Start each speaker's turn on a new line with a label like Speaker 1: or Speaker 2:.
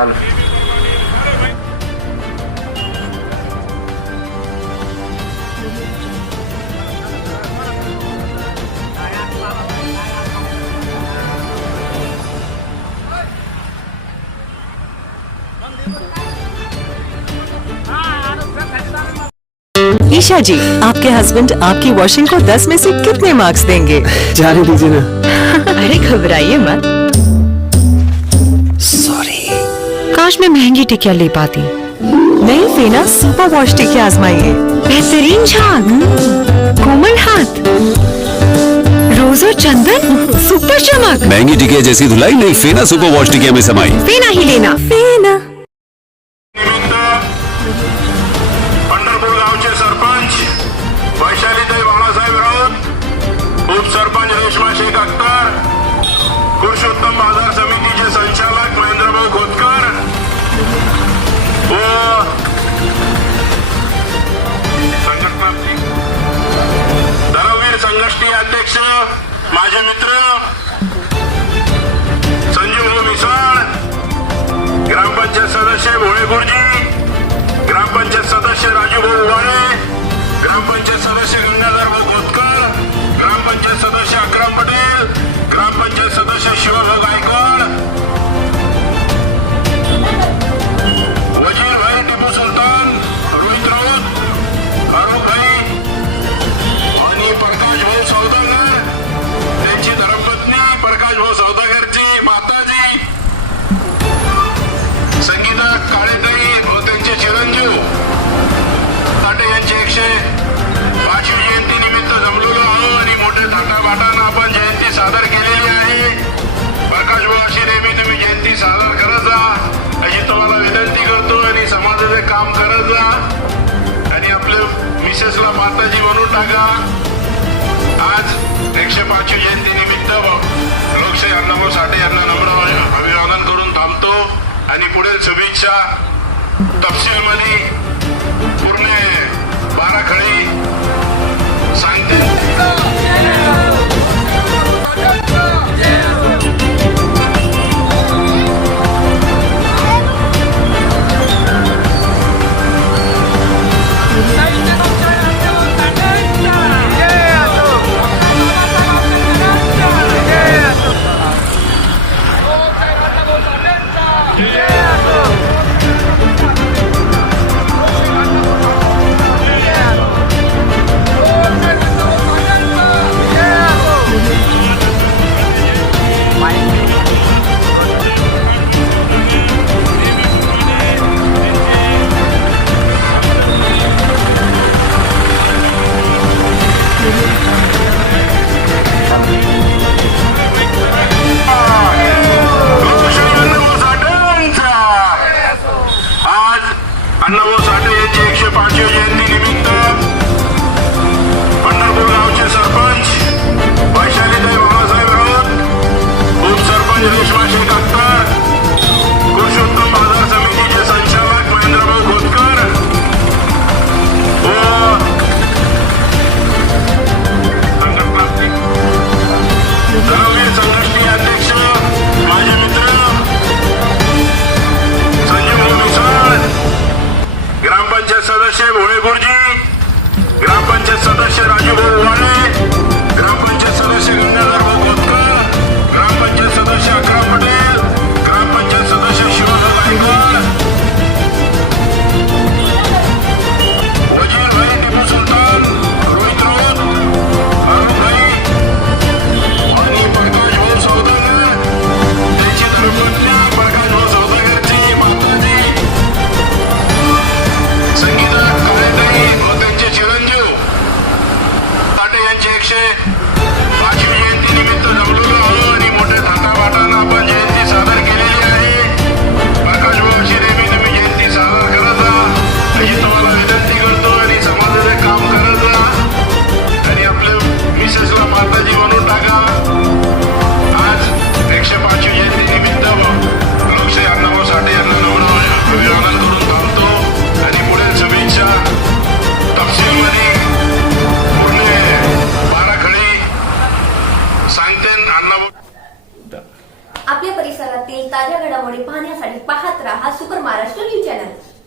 Speaker 1: ईशा जी आपके हस्बैंड आपकी वॉशिंग को 10 में से कितने मार्क्स देंगे?
Speaker 2: जाने दीजिए ना।
Speaker 1: अरे घबराइए मत। काश मैं महँगी टिकिया ले पाती। नहीं फेना सुपर वॉश टिकिया आजमाइए बेहतरीन झाग। कोमल हाथ। रोज और चंदन सुपर चमक।
Speaker 3: महँगी टिकिया जैसी धुलाई नहीं फेना सुपर वॉश टिकिया में समाई।
Speaker 1: फेना ही लेना। फेना।
Speaker 4: सदस्य गंगाधर भाऊ ग्रामपंचायत सदस्य अक्रम पटेल ग्रामपंचायत सदस्य शिवभाऊ गायकवाड वजीर भाई टिपू सुलतान रोहित राऊत फारुख भाई आणि प्रकाश भाऊ सौदागर त्यांची धर्मपत्नी प्रकाश भाऊ सौदागरची माताजी संगीता काळेताई व त्यांचे चिरंजीव ताटे यांचे एकशे मोठ्या आपण जयंती सादर केलेली आहे. प्रकाश नेहमी तुम्ही जयंती सादर करत जा. अशी तुम्हाला विनंती करतो आणि समाजाचे काम करत जा. आणि आपल्या मिसेसला माताजी म्हणून टाका. आज एकशे पाचवी जयंती निमित्त लोकशाही अण्णाभाऊ साठे यांना नम्र अभिवादन करून थांबतो. आणि पुढील शुभेच्छा तपशील मध्ये पूर्ण अण्णाभाऊ साठे यांची एकशे पाचवी जयंती
Speaker 5: that shit or you will run